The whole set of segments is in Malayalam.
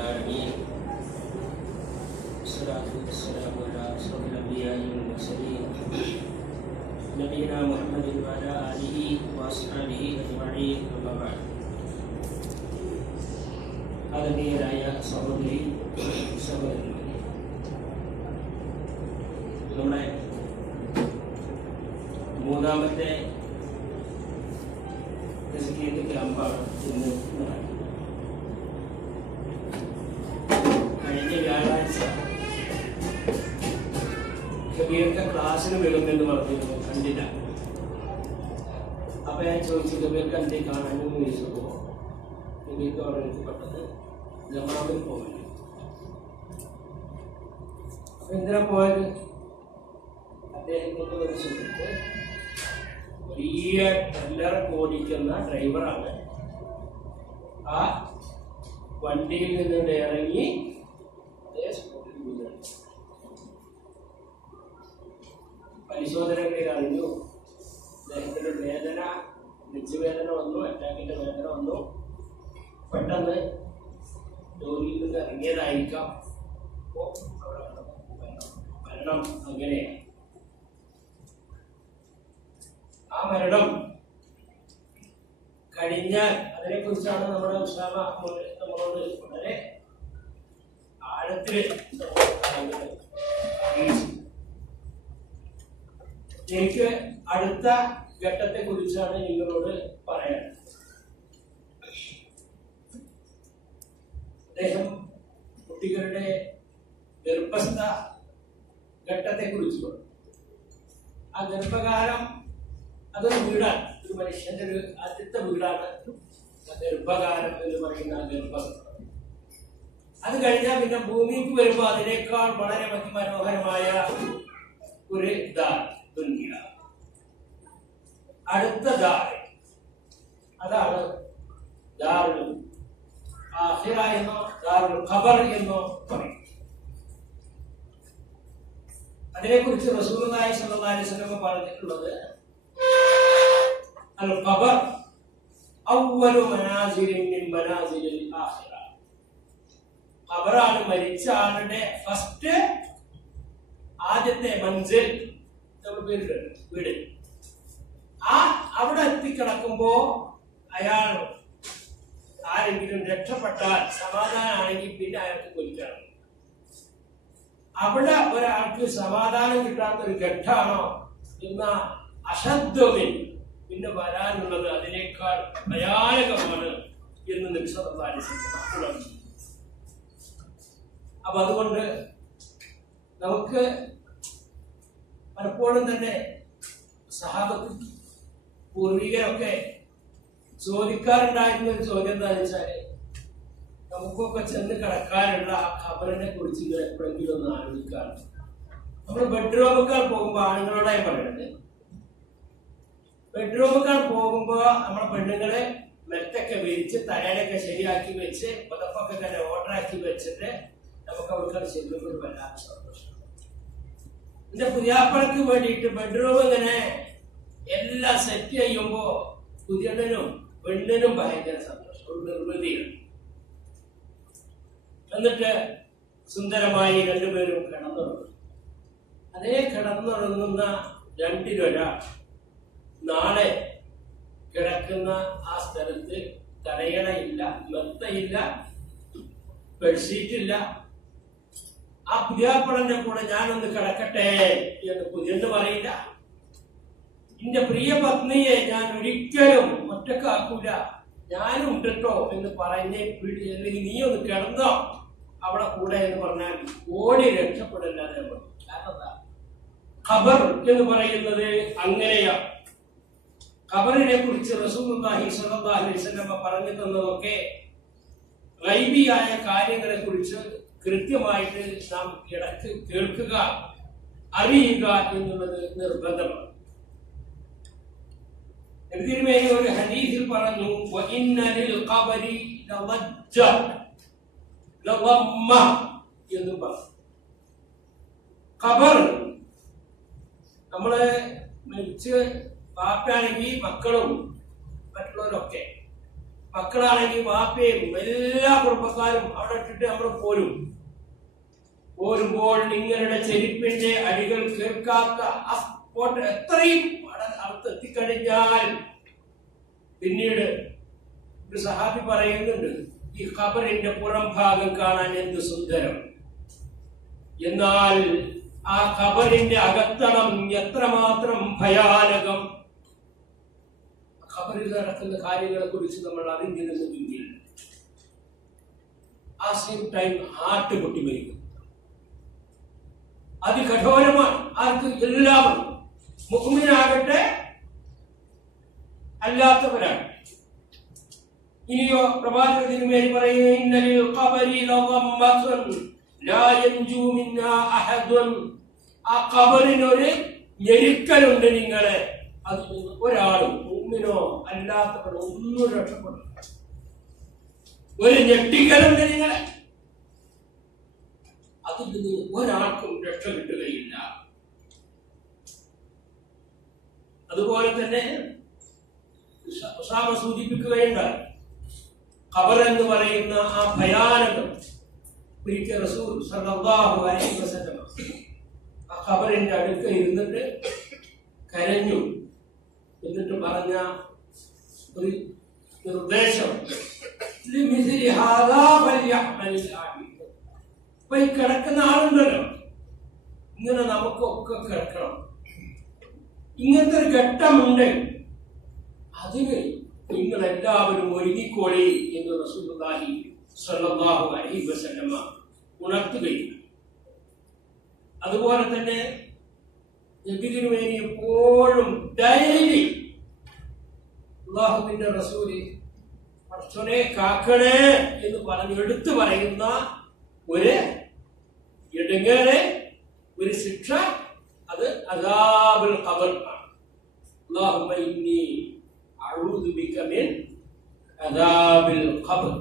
العالمين والصلاة والسلام على أشرف الأنبياء والمرسلين نبينا محمد وعلى آله وأصحابه أجمعين أما بعد. ആദരണീയരായ സഹോദരന്മാരെ, നമ്മുടെ മൂന്നാമത്തെ ക്യാമ്പാണ് ഇന്ന്. കഴിഞ്ഞ വ്യാഴാഴ്ച കബീർക്ക് ക്ലാസ്സിന് വരുമെന്ന് പറഞ്ഞിരുന്നു, കണ്ടില്ല. അപ്പൊ ഞാൻ ചോദിച്ചു, കബീർക്ക് എന്തേ കാണാനെന്ന് ചോദിച്ചപ്പോ കബീർക്ക് അവിടെ എനിക്ക് പെട്ടെന്ന് ജമാവിൽ പോകാൻ. അപ്പൊ എന്തിനാ പോയത്? അദ്ദേഹത്തിന്റെ ഒരു സുഹൃത്ത് വലിയ ട്രെല്ലർ ഓടിക്കുന്ന ഡ്രൈവറാണ്. ആ വണ്ടിയിൽ നിന്ന് ഇറങ്ങി അതേ സ്പോട്ടിൽ വീഴുകയാണ്. പരിശോധനകളിൽ അറിഞ്ഞു അദ്ദേഹത്തിന്റെ വേദന, നെഞ്ചുവേദന വന്നു, അറ്റാക്കിന്റെ വേദന വന്നു. പെട്ടെന്ന് ജോലിയിൽ നിന്ന് ഇറങ്ങിയതായിരിക്കാം. മരണം അങ്ങനെയാണ്. ആ മരണം കഴിഞ്ഞാൽ അതിനെ കുറിച്ചാണ് നമ്മുടെ ഉസ്താദ നമ്മളോട് വളരെ ആഴത്തിൽ എനിക്ക് അടുത്ത ഘട്ടത്തെ കുറിച്ചാണ് നിങ്ങളോട് പറയാൻ. അദ്ദേഹം കുട്ടികളുടെ ഗർഭസ്ഥ ഘട്ടത്തെ കുറിച്ച് പറഞ്ഞു. ആ ഗർഭകാലം അതൊരു വീടാണ്, ഒരു മനുഷ്യന്റെ ഒരു ആദ്യത്തെ വീടാണ് ഗർഭകാലം എന്ന് പറയുന്ന ഗർഭം. അത് കഴിഞ്ഞാൽ പിന്നെ ഭൂമിക്ക് വരുമ്പോൾ അതിനേക്കാൾ വളരെ മനോഹരമായ ഒരു ദുനിയ, അടുത്ത അതാണ് ദാറുൽ ആഖിറ എന്നോ ദാറുൽ ഖബർ എന്നോ പറയും. അതിനെക്കുറിച്ച് റസൂലുള്ളാഹി സ്വല്ലല്ലാഹു അലൈഹി വസല്ലം പറഞ്ഞിട്ടുള്ളത്, അൽ ഖബർ അവ്വലു മനാസിലിൻ മിൻ മനാസിലിൽ ആഖിറ. ഖബറാണ് മരിച്ച ആളുടെ ഫസ്റ്റ്, ആദ്യത്തെ മൻസിൽ, വീട്. അവിടെ എത്തിക്കിടക്കുമ്പോ അയാൾ ആരെങ്കിലും രക്ഷപ്പെട്ടാൽ സമാധാനമാണെങ്കിൽ പിന്നെ അയാൾക്ക് കൊല്ലിക്കണം. അവിടെ ഒരാൾക്ക് സമാധാനം കിട്ടാത്ത ഒരു ഘട്ടമാണോ എന്ന അശബ്ദമിൽ പിന്നെ വരാനുള്ളത് അതിനേക്കാൾ ഭയാനകമാണ് എന്ന് നിമിഷം. അപ്പൊ അതുകൊണ്ട് നമുക്ക് പലപ്പോഴും തന്നെ സഹാബത്ത് പൂർവികരൊക്കെ ചോദിക്കാറുണ്ടായിരുന്ന ഒരു ചോദ്യം എന്താണെന്ന് വെച്ചാല്, നമുക്കൊക്കെ ചെന്ന് കിടക്കാനുള്ള ആ ഖബറിനെ കുറിച്ച് നിങ്ങൾ എപ്പോഴെങ്കിലും ഒന്ന് ആലോചിക്കാറുണ്ട്? നമ്മൾ ബെഡ്റൂമുകൾ പോകുമ്പോ ആണുങ്ങളോടായി പറയുന്നത്, ബെഡ്റൂമുകൾ പോകുമ്പോ നമ്മളെ പെണ്ണുങ്ങളെ മെത്തൊക്കെ വിരിച്ച് തലയിലൊക്കെ ശരിയാക്കി വെച്ച് പുതപ്പൊക്കെ തന്നെ ഓർഡറാക്കി വെച്ചിട്ട് നമുക്ക് അവർക്ക് ശരിക്കും ഒരു വല്ലാത്ത സന്തോഷം. എന്റെ പുതിയാപ്പളക്ക് വേണ്ടിയിട്ട് ബെഡ്റൂം ഇങ്ങനെ എല്ലാം സെറ്റ് ചെയ്യുമ്പോ പുതിയണ്ണനും പെണ്ണിനും ഭയങ്കര സന്തോഷം, ഒരു നിർവൃതിയാണ്. എന്നിട്ട് സുന്ദരമായി രണ്ടുപേരും കിടന്നുറങ്ങും. അതേ കിടന്നുറങ്ങുന്ന രണ്ടിലൊരാൾ നാളെ കിടക്കുന്ന ആ സ്ഥലത്ത് തലയണയില്ല, മെത്തയില്ല, ബെഡ്ഷീറ്റില്ല. ആ പുതിയാപ്പളന്റെ കൂടെ ഞാനൊന്ന് കിടക്കട്ടെ എന്ന് പുതിയെന്ന് പറയില്ല. എന്റെ പ്രിയ പത്നിയെ ഞാൻ ഒരിക്കലും ഒറ്റക്കാക്കൂല, ഞാനും ഉണ്ടട്ടോ എന്ന് പറഞ്ഞ് അല്ലെങ്കിൽ നീ ഒന്ന് കിടന്നോ അവിടെ കൂടെ എന്ന് പറഞ്ഞാൽ ഓടി രക്ഷപ്പെടില്ലാതെ. കാരണം ഖബർ എന്ന് പറയുന്നത് അങ്ങനെയാണ്. ഖബറിനെ കുറിച്ച് റസൂലുള്ളാഹി സ്വല്ലല്ലാഹു അലൈഹി വസല്ലം പറഞ്ഞു തന്നതൊക്കെ ഗൈബിയായ കാര്യങ്ങളെ കുറിച്ച് കൃത്യമായിട്ട് നാം ഇടയ്ക്ക് കേൾക്കുക, അറിയുക എന്നുള്ളത് നിർബന്ധമാണ്. ഒരു ഹദീസിൽ പറഞ്ഞു, വഇന്ന ലിൽ ഖബരി ലവജ്ജ ലവമ്മ എന്ന് പറഞ്ഞു. ഖബർ നമ്മള് മരിച്ച് പാപ്പാണെങ്കിൽ മക്കളും മറ്റുള്ളവരൊക്കെ മക്കളാണെങ്കിൽ വാപ്പയും എല്ലാ കുടുംബക്കാരും അവിടെ ഇട്ടിട്ട് നമ്മൾ പോരുമ്പോൾ നിങ്ങളുടെ ചെരുപ്പിന്റെ അടികൾ കേൾക്കാത്ത ആ സ്പോട്ട് എത്രയും അടുത്തെത്തിക്കഴിഞ്ഞാൽ പിന്നീട് ഒരു സഹാബി പറയുന്നുണ്ട്, ഈ ഖബറിന്റെ പുറം ഭാഗം കാണാൻ എന്ത് സുന്ദരം, എന്നാൽ ആ ഖബറിന്റെ അകത്തളം എത്രമാത്രം ഭയാനകം. ഖബറിൽ നടക്കുന്ന കാര്യങ്ങളെ കുറിച്ച് നമ്മൾ അറിഞ്ഞിരുന്നെങ്കിൽ ആ സെയിം ടൈം ഹാർട്ട് പൊട്ടി മരിക്കും. അതികഠോരമാണ്. ആർക്ക്? എല്ലാവരും, മുഅ്മിനാകട്ടെ അല്ലാത്തവരാണ്. ഇനിയോ പ്രവാചക തിരുമേനി പറയുന്നു, ഇന്നലിൽ ഖബരി ലദമ്മത്തുൻ ലാ യൻജു മിന്നാ അഹദുൻ. ആ ഖബറിനൊരു ഞെരുക്കലുണ്ട് നിങ്ങളെ, അതിൽ നിന്ന് ഒരാളും മുഅ്മിനോ അല്ലാത്തവരോ ഒന്നും രക്ഷപ്പെടും. ഒരു ഞെട്ടിക്കലുണ്ട് നിങ്ങളെ, അതിൽ നിന്ന് ഒരാൾക്കും രക്ഷ കിട്ടുകയില്ല. അതുപോലെ തന്നെ ഉസാമ സൂചിപ്പിക്കുകയുണ്ടായി, ഖബർ എന്ന് പറയുന്ന ആ ഭയാനകം. ഒരിക്കൽ റസൂൽ സല്ലല്ലാഹു അലൈഹി വസല്ലം ആ ഖബറിന്റെ അടുത്ത് ഇരുന്നിട്ട് കരഞ്ഞു. എന്നിട്ട് പറഞ്ഞ ഒരു നിർദ്ദേശം, ഇപ്പൊ ഈ കിടക്കുന്ന ആളുണ്ടല്ലോ, ഇങ്ങനെ നമുക്കൊക്കെ കിടക്കണം. ഇങ്ങനത്തെ ഒരു ഘട്ടമുണ്ട്, അതിന് നിങ്ങൾ എല്ലാവരും ഒരുങ്ങിക്കോളി എന്ന് റസൂലുള്ളാഹി സ്വല്ലല്ലാഹു അലൈഹി വസല്ലം ഉണർത്തുകയില്ല. അതുപോലെ തന്നെ നബിതിരുമേനി എപ്പോഴും ഡെയിലി അല്ലാഹുവിന്റെ റസൂല് പടച്ചോനെ കാക്കണേ എന്ന് പറഞ്ഞ് എടുത്തു പറയുന്ന ഒരു ഇടങ്ങേറ്, ഒരു ശിക്ഷ, അത് അദാബുൽ ഖബർ ആണ്. അല്ലാഹുമ്മ ഇന്നി അഊദു ബിക മിൻ അദാബിൽ ഖബർ.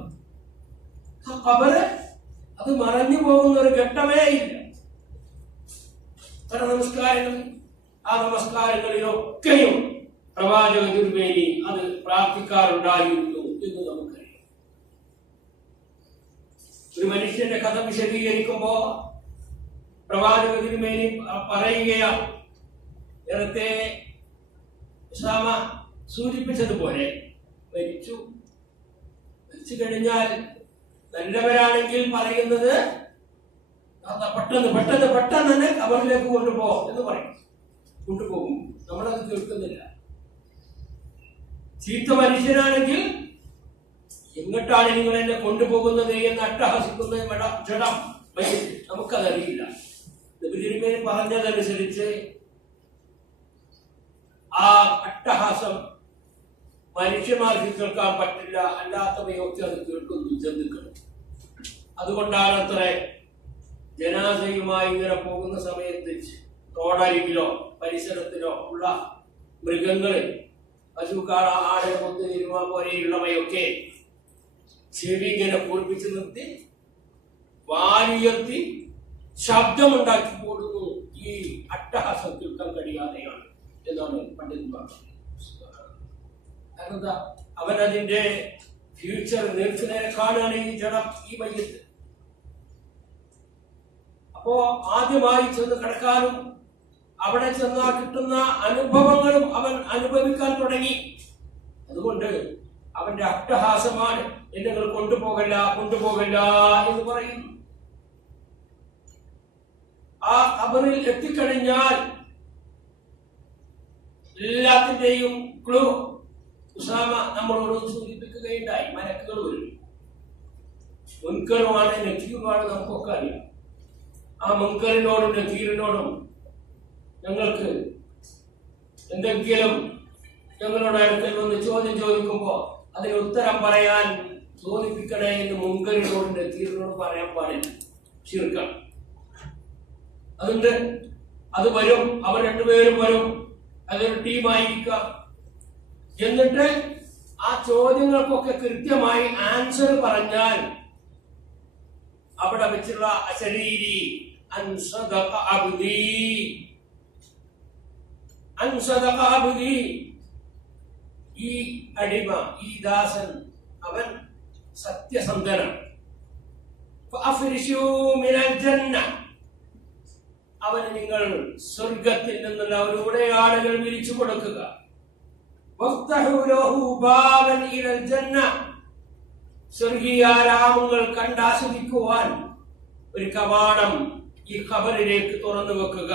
ആ ഖബർ അത് മറഞ്ഞു പോകുന്ന ഒരു ഘട്ടമേ ഇല്ല. നമസ്കാരങ്ങൾ, ആ നമസ്കാരങ്ങളിലൊക്കെയും പ്രവാചക തിരുമേനി അത് പ്രാർത്ഥിക്കാറുണ്ടായിരുന്നു എന്ന് നമുക്കറിയാം. ഒരു മനുഷ്യന്റെ കഥ വിശദീകരിക്കുമ്പോ പ്രവാചക തിരുമേനി പറയുകയാണ്, നേരത്തെ ഉസാമ സൂചിപ്പിച്ചതുപോലെ മരിച്ചു കഴിഞ്ഞാൽ നല്ലവരാണെങ്കിൽ പറയുന്നത് പെട്ടെന്ന് തന്നെ ഖബറിലേക്ക് കൊണ്ടുപോ എന്ന് പറയും. കൊണ്ടുപോകും, നമ്മളത് കേൾക്കുന്നില്ല. ചീത്ത മനുഷ്യനാണെങ്കിൽ എങ്ങോട്ടാണ് നിങ്ങൾ എന്നെ കൊണ്ടുപോകുന്നത് എന്ന് അട്ടഹസിക്കുന്ന ജഡം നമുക്കതറിയില്ല. തിരുമേനി പറഞ്ഞതനുസരിച്ച് ആ അട്ടഹാസം മനുഷ്യന്മാർക്ക് കേൾക്കാൻ പറ്റില്ല, അല്ലാത്തവയൊക്കെ അത് കേൾക്കുന്നു ജന്തുക്കൾ. അതുകൊണ്ടാണ് അത്ര ജനാസയുമായി ഇങ്ങനെ പോകുന്ന സമയത്ത് റോഡരികിലോ പരിസരത്തിലോ ഉള്ള മൃഗങ്ങള്, പശുക്കാള, ആട്, പൊത്ത്, എരുമ പോലെയുള്ളവയൊക്കെ ചെവി ഇങ്ങനെ പൂർപ്പിച്ചു നിർത്തി വാരിയുയർത്തി ശബ്ദമുണ്ടാക്കി പോടുന്നു. ഈ അട്ടഹാസം കേൾക്കാൻ കഴിയാതെയാണ് എന്നാണ് പണ്ഡിതന്മാർ. കാരണം എന്താ, അവനതിന്റെ ഫ്യൂച്ചർ നേർക്കുനേരെ കാണുകയാണ് ഈ ജഡം, ഈ മയ്യത്ത്. അപ്പോ ആദ്യമായി ചെന്ന് കിടക്കാനും അവിടെ ചെന്നാൽ കിട്ടുന്ന അനുഭവങ്ങളും അവൻ അനുഭവിക്കാൻ തുടങ്ങി. അതുകൊണ്ട് അവന്റെ അട്ടഹാസമാണ് എന്നെ കൊണ്ടുപോകല്ല എന്ന് പറയുന്നു. ആ ഖബറിൽ എത്തിക്കഴിഞ്ഞാൽ എല്ലാത്തിന്റെയും ക്ലൂ ഉസാമ നമ്മളോട് സൂചിപ്പിക്കുകയുണ്ടായി. മലക്കുകൾ വരും, മുൻകറുമാണ് നക്കീറുമാണ്, നമുക്കൊക്കെ അറിയാം. ആ മുൻകറിനോടും നക്കീറിനോടും ഞങ്ങൾക്ക് എന്തെങ്കിലും ഞങ്ങളുടെ അടുക്കൽ വന്ന് ചോദ്യം ചോദിക്കുമ്പോ അതിന് ഉത്തരം പറയാൻ ചോദിപ്പിക്കണേ എന്ന് മുൻകറിനോടും നക്കീറിനോടും പറയാൻ പാടില്ല, ശിർക്കാണ്. അതുകൊണ്ട് അത് വരും, അവർ രണ്ടുപേരും വരും, അതൊരു ടീമായിരിക്കാം. എന്നിട്ട് ആ ചോദ്യങ്ങൾക്കൊക്കെ കൃത്യമായി ആൻസർ പറഞ്ഞാൽ അവിടെ വെച്ചുള്ള അശരീരി അൻസദഖ അബ്ദി, ഈ അടിമ, ഈ ദാസൻ അവൻ സത്യസന്ധനാണ്. അവന് നിങ്ങൾ സ്വർഗത്തിൽ നിന്നുള്ള അവരുടെ ആളുകൾ വിരിച്ചു കൊടുക്കുക. സ്വർഗീയാരാമങ്ങൾ കണ്ടാസ്വദിക്കുവാൻ ഒരു കവാടം ഈ ഖബറിലേക്ക് തുറന്നു വെക്കുക.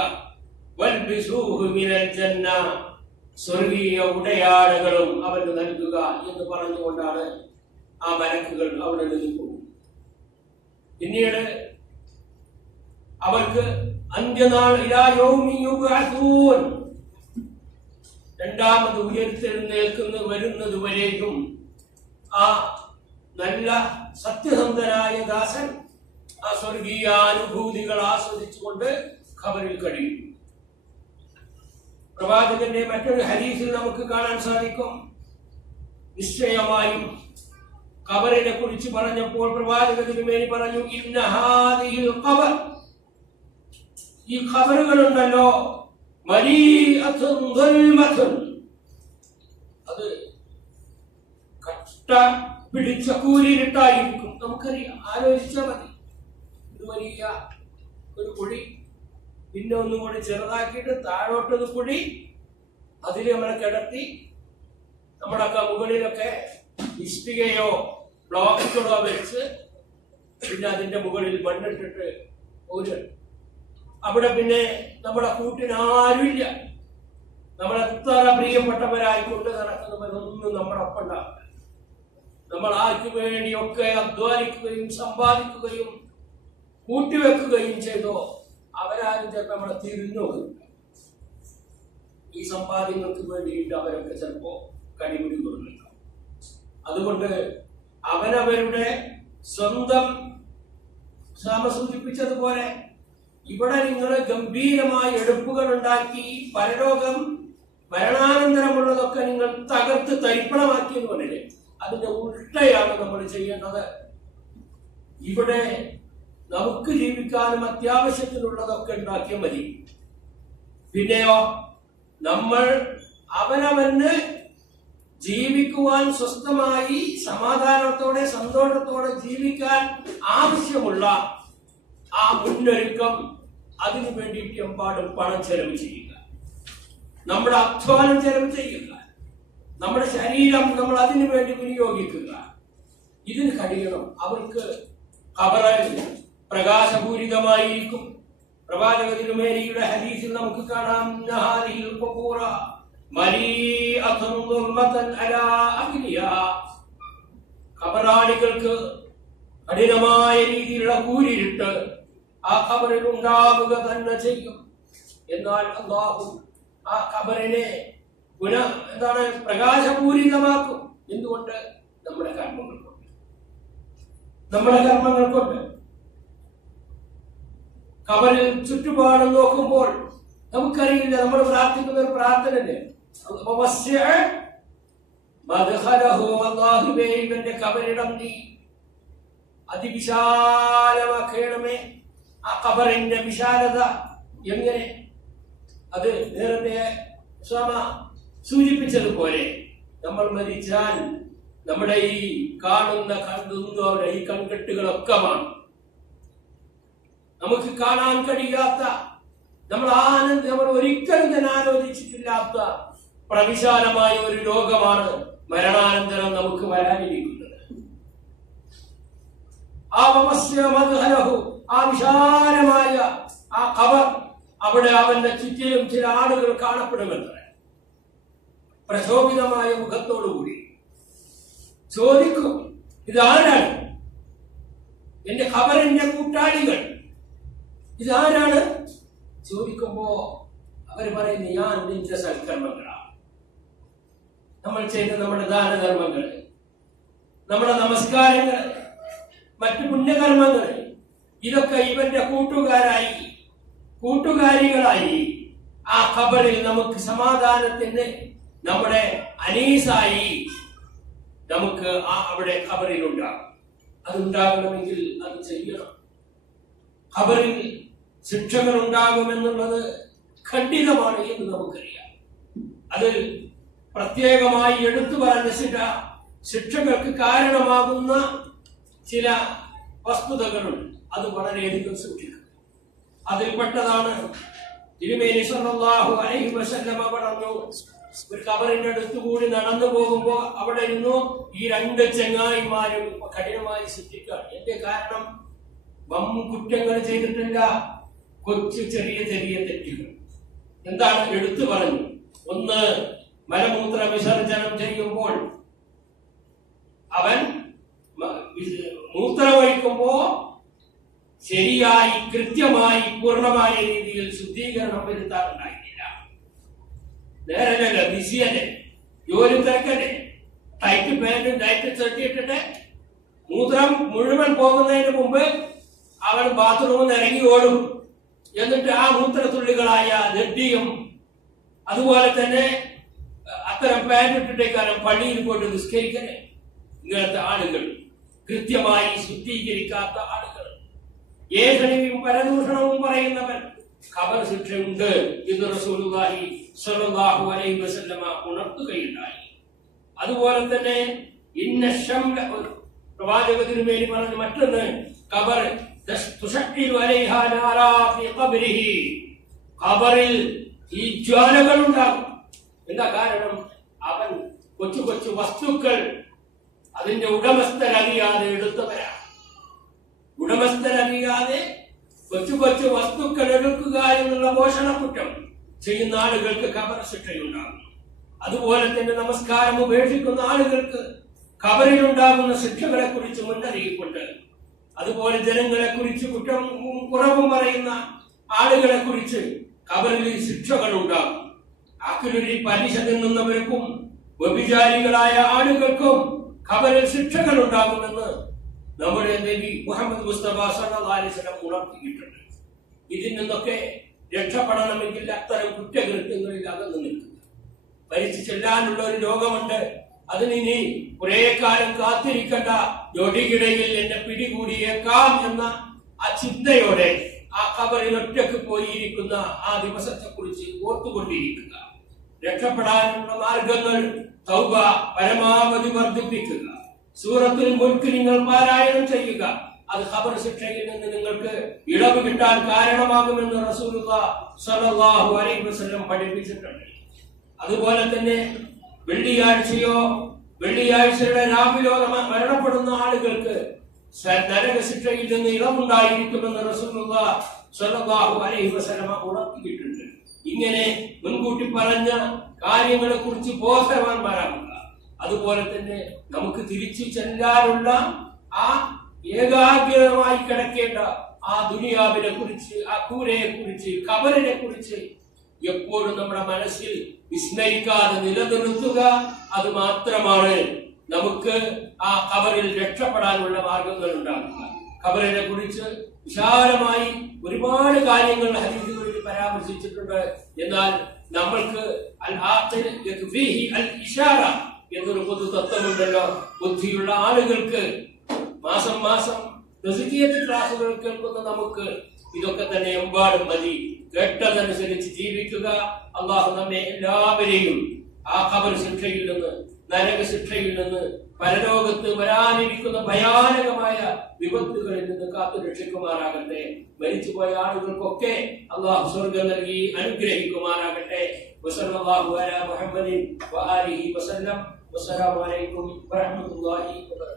സ്വർഗീയ ഉടയാടകളും അവന് നൽകുക എന്ന് പറഞ്ഞുകൊണ്ടാണ് ആ മലക്കുകൾ അവിടെ നിന്ന് പോകും. പിന്നീട് അവർക്ക് അന്ത്യനാൾ രണ്ടാമത് ഉയർത്തെഴുന്നേൽക്കുന്ന വരുന്നത് വരെയും ആ നല്ല സത്യസന്ധനായ ദാസൻ ആ സ്വർഗീയ അനുഭൂതികൾ ആസ്വദിച്ചുകൊണ്ട് ഖബറിൽ കഴിയും. പ്രവാചകന്റെ മറ്റൊരു ഹദീസിൽ നമുക്ക് കാണാൻ സാധിക്കും, നിശ്ചയമായും ഖബറിനെ കുറിച്ച് പറഞ്ഞപ്പോൾ പ്രവാചകൻ തിരുമേനി പറഞ്ഞു, ഇന്ന ഹാദിഹിൽ ഖബർ, ഈ ഖബറുകളുണ്ടല്ലോ, മലീഅത്തുൻ ദുൽമത്തുൻ, അത് കട്ട പിടിച്ച കൂരിട്ടായിരിക്കും. നമുക്കറിയാം, ആലോചിച്ചാൽ മതി. ഇത് വലിയ ഒരു കുഴി, പിന്നെ ഒന്നും കൂടി ചെറുതാക്കിയിട്ട് താഴോട്ടൊരു കുഴി, അതിൽ നമ്മളെ കിടത്തി നമ്മളൊക്കെ മുകളിലൊക്കെ ഇഷ്ടികയോ ബ്ലോക്കുകളോ വെച്ച് പിന്നെ അതിന്റെ മുകളിൽ മണ്ണിട്ടിട്ട് ഒരു അവിടെ പിന്നെ നമ്മുടെ കൂട്ടിനാരുമില്ല. നമ്മളെത്ര പ്രിയപ്പെട്ടവരായിക്കൊണ്ട് നടക്കുന്നവരൊന്നും നമ്മളൊപ്പം ഉണ്ടാവില്ല. നമ്മൾ ആർക്ക് വേണ്ടിയൊക്കെ അധ്വാനിക്കുകയും സമ്പാദിക്കുകയും കൂട്ടിവെക്കുകയും ചെയ്തോ അവരാരും ചിലപ്പോൾ നമ്മളെ തിരിഞ്ഞു നോക്കില്ല. ഈ സമ്പാദ്യങ്ങൾക്ക് വേണ്ടിയിട്ട് അവരൊക്കെ ചിലപ്പോ കടിപിടി കൊടുക്കില്ല. അതുകൊണ്ട് അവനവരുടെ സ്വന്തം സൂചിപ്പിച്ചതുപോലെ ഇവിടെ നിങ്ങൾ ഗംഭീരമായ എടുപ്പുകൾ ഉണ്ടാക്കി പരലോകം മരണാനന്തരമുള്ളതൊക്കെ നിങ്ങൾ തകർത്ത് തരിപ്പണമാക്കി എന്ന് പറഞ്ഞില്ലേ, അതിന്റെ ഉൾട്ടയാണ് നമ്മൾ ചെയ്യേണ്ടത്. ഇവിടെ നമുക്ക് ജീവിക്കാനും അത്യാവശ്യത്തിനുള്ളതൊക്കെ ഉണ്ടാക്കിയാൽ മതി. പിന്നെയോ നമ്മൾ അവനവന് ജീവിക്കുവാൻ സ്വസ്ഥമായി സമാധാനത്തോടെ സന്തോഷത്തോടെ ജീവിക്കാൻ ആവശ്യമുള്ള ആ മുന്നൊരുക്കം, അതിനു വേണ്ടിയിട്ട് എമ്പാടും പണം ചെലവ് ചെയ്യുക, നമ്മുടെ അധ്വാനം ചെലവ് ചെയ്യുക, നമ്മുടെ ശരീരം നമ്മൾ അതിനു വേണ്ടി വിനിയോഗിക്കുക. ഇതിന് കഴിയണം. അവർക്ക് ഖബറിൽ പ്രകാശപൂരിതമായിരിക്കും. പ്രവാചക തിരുമേനിയുടെ ഹദീസിൽ നമുക്ക് കാണാം, ഖബറാളികൾക്ക് കഠിനമായ രീതിയിലുള്ള കൂരിരുട്ട് ആ ഖബറിൽ ഉണ്ടാവുക തന്നെ ചെയ്യും. എന്നാൽ അല്ലാഹു ആ ഖബറിനെ പ്രകാശപൂരിതമാക്കും. എന്തുകൊണ്ട്? നമ്മുടെ കർമ്മങ്ങൾ കൊണ്ട്. നമ്മുടെ കർമ്മങ്ങൾ കൊണ്ട് ഖബറിൽ ചുറ്റുപാടും നോക്കുമ്പോൾ നമുക്കറിയില്ല, നമ്മൾ പ്രാർത്ഥിക്കുന്ന ഒരു പ്രാർത്ഥനയുണ്ട്, ഇവന്റെ ഖബറിടം നീ അതിവിശാലമാക്കണമേ. ആ ഖബറിന്റെ വിശാലത എങ്ങനെ? അത് നേരത്തെ സൂചിപ്പിച്ചതുപോലെ നമ്മൾ മരിച്ചാൽ നമ്മുടെ ഈ കാണുന്ന ഈ കൺകെട്ടുകളൊക്കെ നമുക്ക് കാണാൻ കഴിയാത്ത, നമ്മൾ ഒരിക്കലും തന്നെ ആലോചിച്ചിട്ടില്ലാത്ത പ്രവിശാലമായ ഒരു ലോകമാണ് മരണാനന്തരം നമുക്ക് വരാനിരിക്കുന്നത്. ആ വിശാലമായ ആ ഖബർ, അവിടെ അവന്റെ ചുറ്റിലും ചില ആളുകൾ കാണപ്പെടുമെന്ന് പ്രശോഭിതമായ മുഖത്തോടുകൂടി ചോദിക്കും, ഇതാരാണ്? എന്റെ ഖബറിന്റെ കൂട്ടാളികൾ ഇതാരാണ്? ചോദിക്കുമ്പോ അവർ പറയുന്നു, ഞാൻ നിന്റെ സൽക്കർമ്മങ്ങളാണ്. നമ്മൾ ചെയ്ത നമ്മുടെ ദാനധർമ്മങ്ങൾ, നമ്മുടെ നമസ്കാരങ്ങൾ, മറ്റു പുണ്യകർമ്മങ്ങൾ, ഇതൊക്കെ ഇവന്റെ കൂട്ടുകാരികളായി ആ ഖബറിൽ നമുക്ക് സമാധാനത്തിന് നമ്മുടെ അനീസായി നമുക്ക് അവിടെ ഖബറിൽ ഉണ്ടാകും. അതുണ്ടാകണമെങ്കിൽ അത് ചെയ്യണം. ഖബറിൽ ശിക്ഷകൾ ഉണ്ടാകുമെന്നുള്ളത് ഖണ്ഡിതമാണ് എന്ന് നമുക്കറിയാം. അതിൽ പ്രത്യേകമായി എടുത്തു പറഞ്ഞ ശിക്ഷകൾക്ക് കാരണമാകുന്ന ചില വസ്തുതകളുണ്ട്. അത് വളരെയധികം സൂക്ഷിക്കുക. അതിൽപ്പെട്ടതാണ് തിരുമേനി സല്ലല്ലാഹു അലൈഹി വസല്ലമ പറഞ്ഞു, ഒരു ഖബറിന്റെ അടുത്തുകൂടി നടന്നു പോകുമ്പോ അവിടെ ഇരുന്നു ഈ രണ്ട് ചങ്ങായിമാരും കഠിനമായി ശിക്ഷിക്കുകയാണ്. എന്റെ കാരണം കുറ്റങ്ങൾ ചെയ്തിട്ടില്ല, കൊച്ചു ചെറിയ ചെറിയ തെറ്റുകൾ. എന്താണ് എടുത്തു പറഞ്ഞു? ഒന്ന്, മലമൂത്ര വിസർജനം ചെയ്യുമ്പോൾ അവൻ മൂത്രമൊഴിക്കുമ്പോ ശരിയായി കൃത്യമായി പൂർണ്ണമായ രീതിയിൽ ശുദ്ധീകരണം വരുത്താറുണ്ടായിരുന്നില്ല. നേരല്ല ബിസിയല്ലേ, ജോലി തിരക്കല്ലേ, ടൈറ്റ് പാന്റും ടൈറ്റ് ഷർട്ട് ഇട്ടിട്ട് മൂത്രം മുഴുവൻ പോകുന്നതിന് മുമ്പ് അവൻ ബാത്റൂമിൽ നിന്ന് ഇറങ്ങി ഓടും. എന്നിട്ട് ആ മൂത്രത്തുള്ളികളായ ലഡ്ഡിയും അതുപോലെ തന്നെ അത്തരം പാന്റ് ഇട്ടിട്ടേക്കാരം പള്ളിയിൽ പോയിട്ട് നിസ്കരിക്കണേ. ഇങ്ങനത്തെ ആളുകൾ, കൃത്യമായി ശുദ്ധീകരിക്കാത്ത ആളുകൾ, ഏഷണിയും പരദൂഷണവും പറയുന്നവൻ, ഖബർ ശിക്ഷയുണ്ട് എന്ന് റസൂലുള്ളാഹി സ്വല്ലല്ലാഹു അലൈഹി വസല്ലമ ഉണർത്തുകയുണ്ടായി. അതുപോലെ തന്നെ പ്രവാചക തിരുമേനി പറഞ്ഞ മറ്റൊന്ന്, ഖബർ ഖബറിൽ ഈ ജ്വാലകൾ ഉണ്ടാകും. എന്താ കാരണം? അവൻ കൊച്ചു കൊച്ചു വസ്തുക്കൾ അതിന്റെ ഉടമസ്ഥരറിയാതെ എടുത്തവരാണ്. ഉടമസ്ഥരറിയാതെ കൊച്ചു കൊച്ചു വസ്തുക്കൾ എടുക്കുക എന്നുള്ള മോഷണക്കുറ്റം ചെയ്യുന്ന ആളുകൾക്ക് ഖബർ ശിക്ഷയുണ്ടാകും. അതുപോലെ തന്നെ നമസ്കാരം ഉപേക്ഷിക്കുന്ന ആളുകൾക്ക് ഖബറിലുണ്ടാകുന്ന ശിക്ഷകളെ കുറിച്ച് മുന്നറിയിപ്പുണ്ട്. അതുപോലെ ജനങ്ങളെ കുറിച്ച് കുറ്റം കുറവും പറയുന്ന ആളുകളെ കുറിച്ച് ഖബറിൽ ശിക്ഷകൾ ഉണ്ടാകും. അക്രരി പലിശ തിന്നുന്നവർക്കും വ്യഭിചാരികളായ ആളുകൾക്കും ഖബറിൽ ശിക്ഷകൾ ഉണ്ടാകുമെന്ന് നമ്മുടെ നബി മുഹമ്മദ് മുസ്തഫ സല്ലല്ലാഹു അലൈഹി വസല്ലം ഉണർത്തിയിട്ടുണ്ട്. ഇതിൽ നിന്നൊക്കെ രക്ഷപ്പെടണമെങ്കിൽ അത്തരം കുറ്റകൃത്യങ്ങളിൽ അകന്നു നിൽക്കുക. മരിച്ചു ചെല്ലാനുള്ള ഒരു രോഗമുണ്ട്, അതിനി കുറെ കാലം കാത്തിരിക്കേണ്ട, ഞൊടികിടയിൽ എന്നെ പിടികൂടിയേക്കാം എന്ന ആ ചിന്തയോടെ ആ ഖബറിൽ ഒറ്റക്ക് പോയിരിക്കുന്ന ആ ദിവസത്തെ കുറിച്ച് ഓർത്തുകൊണ്ടിരിക്കുക. രക്ഷപ്പെടാനുള്ള മാർഗങ്ങൾ തൗബ പരമാവധി വർദ്ധിപ്പിക്കുക. സൂറത്തുൽ മുൽക്ക് നിങ്ങൾ പാരായണം ചെയ്യുക. അത് ഖബർ ശിക്ഷയിൽ നിന്ന് നിങ്ങൾക്ക് ഇളവ് കിട്ടാൻ കാരണമാകുമെന്ന് റസൂലുള്ളാഹി സ്വല്ലല്ലാഹു അലൈഹി വസല്ലം പഠിപ്പിച്ചിട്ടുണ്ട്. അതുപോലെ തന്നെ വെള്ളിയാഴ്ചയുടെ രാവിലോ മരണപ്പെടുന്ന ആളുകൾക്ക് നരക ശിക്ഷയിൽ നിന്ന് ഇളവുണ്ടായിരിക്കുമെന്ന് റസൂലുള്ളാഹി സ്വല്ലല്ലാഹു അലൈഹി വസല്ലം ഉണർത്തിയിട്ടുണ്ട്. ഇങ്ങനെ മുൻകൂട്ടി പറഞ്ഞ കാര്യങ്ങളെ കുറിച്ച് ബോധവാന്മാരാകുക. അതുപോലെ തന്നെ നമുക്ക് തിരിച്ചു ചെല്ലാനുള്ള ആ ഏകാഗ്രമായി കിടക്കേണ്ട ആ ദുനിയാവിനെ കുറിച്ച്, ആ കൂരയെ കുറിച്ച്, ഖബറിനെ കുറിച്ച് എപ്പോഴും നമ്മുടെ മനസ്സിൽ വിസ്മരിക്കാതെ നിലനിർത്തുക. അത് മാത്രമാണ് നമുക്ക് ആ ഖബറിൽ രക്ഷപ്പെടാനുള്ള മാർഗങ്ങൾ ഉണ്ടാക്കുക. ഖബറിനെ കുറിച്ച് വിശാലമായി ഒരുപാട് കാര്യങ്ങൾ ഹദീസുകളിൽ പരാമർശിച്ചിട്ടുണ്ട്. എന്നാൽ നമ്മൾക്ക് എന്നൊരു പൊതു തത്വമുണ്ടല്ലോ. ബുദ്ധിയുള്ള ആളുകൾക്ക് മാസം മാസം ക്ലാസുകൾ കേൾക്കുന്ന നമുക്ക് ഇതൊക്കെ തന്നെ എമ്പാടും മതി. കേട്ടതനുസരിച്ച് ജീവിക്കുക. അള്ളാഹു നമ്മെ എല്ലാവരെയും ആ ഖബർ ശിക്ഷയിൽ നിന്ന്, നരക ശിക്ഷയിൽ നിന്ന്, പരലോകത്ത് വരാനിരിക്കുന്ന ഭയാനകമായ വിപത്തുകളിൽ നിന്ന് കാത്തു രക്ഷിക്കുമാറാകട്ടെ. മരിച്ചുപോയ ആളുകൾക്കൊക്കെ അള്ളാഹു സ്വർഗം നൽകി അനുഗ്രഹിക്കുമാറാകട്ടെ. വസല്ലല്ലാഹു അലാ മുഹമ്മദിൻ വആലിഹി വസല്ലം. വസ്സലാമു അലൈക്കും വറഹ്മത്തുള്ളാഹി വബറകാതുഹു.